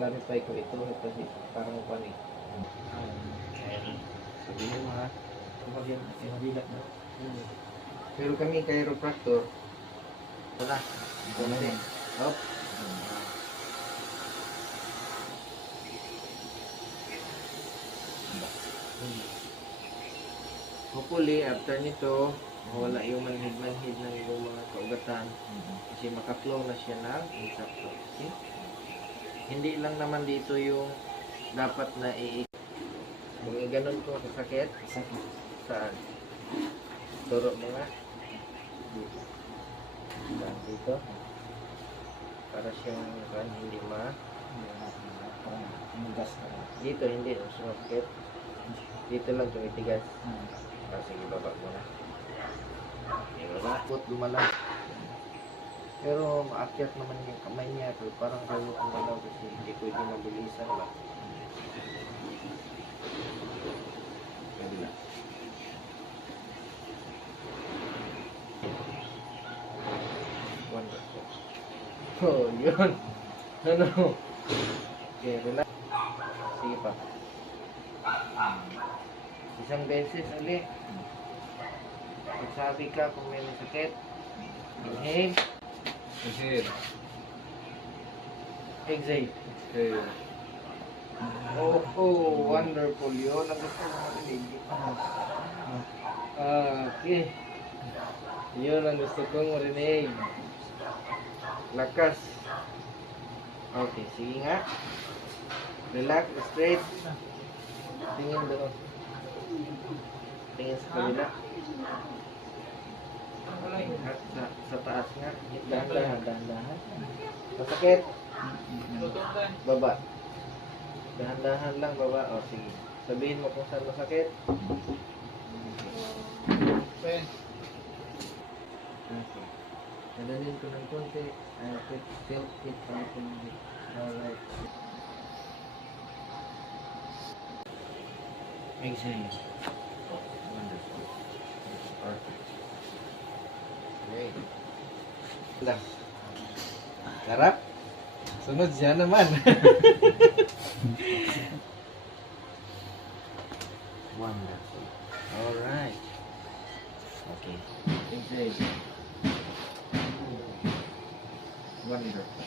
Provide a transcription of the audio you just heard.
clarify ko ito kasi parang panik. Sabihin mo ha. Kumagin, mahilat na. Pero kami chiropractor, wala. Ito na din. Hop. Hopefully, after nito, wala yung manhid-manhid ng yung mga kaugatan. Kasi makaflow na siya ng insakto. See? Hindi lang naman dito yung dapat na kung i-ganon ko kasakit, saan? Turo mo nga. Dito. Para siyang hindi dito hindi sumakit. Dito lang tumitigas. Sige, baba mo na. Okay, wala. Lumalas. Pero maakyat naman yung kamay niya. Pero parang kayo ang galaw kasi hindi pwede mabilisan ba. Kabila. Wonderful. Oh, yun. Ano? Okay, relax. Sige pa. Isang beses ulit. Sabi ka kung may masakit. Inhale. Exhale. Exhale. Exhale. Oh, wonderful yun. Ang gusto mo marinig. Okay. Yun ang gusto kong marinig. Lakas. Okay, sige nga. Relax, straight. Tingin doon. Tingin sa kabila. At sa taas nga. Dahan-dahan. Masakit. Baba. Dahan-dahan lang baba. O sige. Sabihin mo kung saan masakit. Okay. Nadalhin ko ng konti. Tilt it para kumuli. Alright. Exhale. Wonderful. Perfect. Okay. Lang. Harap. Sunod siya naman. Wonderful. Alright. Okay. Exhale. Wonderful.